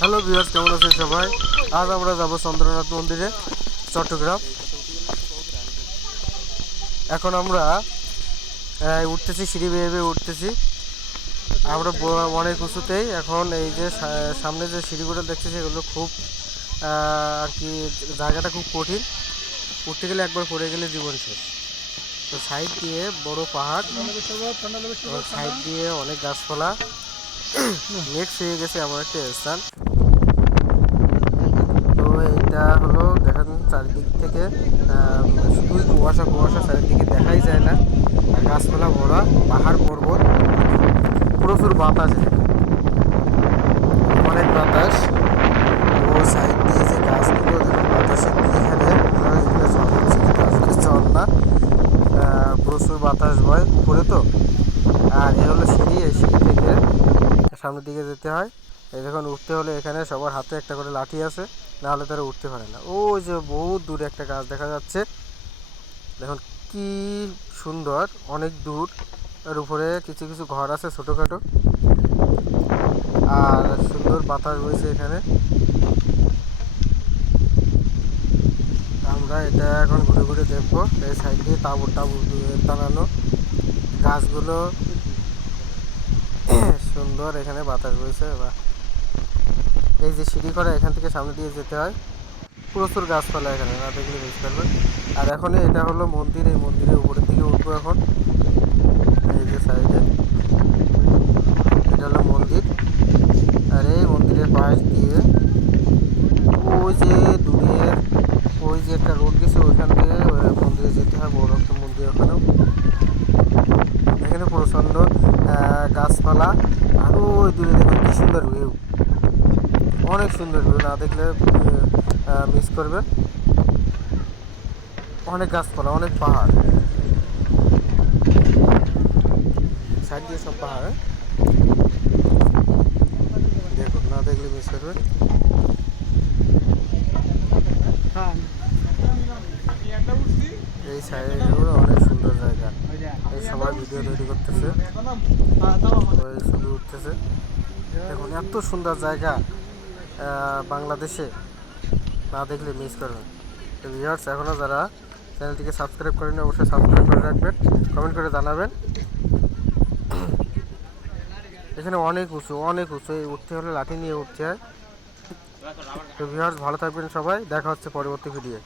Hello viewers, কেমন আছেন সবাই? আজ আমরা যাব চন্দ্রনাথ মন্দিরে, চট্টগ্রাম। এখন আমরা উঠতেছি, সিঁড়ি বেয়ে বেয়ে উঠতেছি। আমরা অনেক উঁচুতেই। এখন এই যে সামনে যে সিঁড়িগুলো দেখতেছি এগুলো খুব আর কি, জায়গাটা খুব কঠিন। উঠতে গেলে একবার পড়ে গেলে জীবন শেষ। তো সাইড দিয়ে বড় পাহাড়, সাইড দিয়ে অনেক গাছপালা মিক্স হয়ে গেছে এমন একটা স্থান। তো এইটা হলো দেখেন চারিদিক থেকে শুধুই কুয়াশা কুয়াশা, চারিদিকে দেখাই যায় না। আর গাছপালা ভরা, পাহাড় পর্বত, প্রচুর বাতাস, অনেক বাতাস। ও সাইড দিয়ে যে গাছগুলো দেখুন, বাতাসের দিয়ে এখানে ঝড় হচ্ছে কিন্তু আসলে ঝড় না, প্রচুর বাতাস বয় উপরে তো। আর এ হলো সিঁড়ি, এই সিঁড়ি থেকে সামনের দিকে যেতে হয়। এই দেখুন, উঠতে হলে এখানে সবার হাতে একটা করে লাঠি আছে, নাহলে তারা উঠতে পারে না। ওই যে বহুত দূরে একটা গাছ দেখা যাচ্ছে, দেখুন কি সুন্দর, অনেক দূর। এর উপরে কিছু কিছু ঘর আছে ছোটোখাটো, আর সুন্দর বাতাস বইছে এখানে। আমরা এটা এখন ঘুরে ঘুরে দেখবো। এই সাইড দিয়ে তাঁবু টাবু টানানো, গাছগুলো সুন্দর, এখানে বাতাস বইছে। বা এই যে সিঁড়ি করা, এখান থেকে সামনে দিয়ে যেতে হয়। প্রচুর গাছপালা এখানে, না দেখলে মিস করবেন। আর এখন এটা হলো মন্দির, এই মন্দিরের উপরের দিকে উঠবো এখন। এই যে সাইডে এটা হলো মন্দির, আর এই মন্দিরের পাশ দিয়ে ওই যে দূরে ওই যে একটা রোড গেছে, ওইখান দিয়ে মন্দিরে যেতে হয়, বড় একটা মন্দির ওখানেও। এখানে প্রচণ্ড গাছপালা, আর ওই দূরে দেখুন কি সুন্দর ভিউ, অনেক সুন্দর ভিউ, না দেখলে মিস করবেন। অনেক গাছপালা, অনেক পাহাড়, সাইড দিয়ে সব পাহাড়। দেখুন, না দেখলে মিস করবেন। এই সাইডগুলো অনেক সুন্দর জায়গা। এই সবাই ভিডিও তৈরি করতেছে, সবাই ছবি উঠতেছে। দেখুন এত সুন্দর জায়গা বাংলাদেশে, না দেখলে মিস করবেন। তো ভিউয়ার্স, এখনও যারা চ্যানেলটিকে সাবস্ক্রাইব করেনি অবশ্যই সাবস্ক্রাইব করে রাখবেন, কমেন্ট করে জানাবেন। এখানে অনেক উঁচু, অনেক উঁচু, এই উঠতে হলে লাঠি নিয়ে উঠতে হয়। তো ভিউয়ার্স, ভালো থাকবেন সবাই, দেখা হচ্ছে পরবর্তী ভিডিও।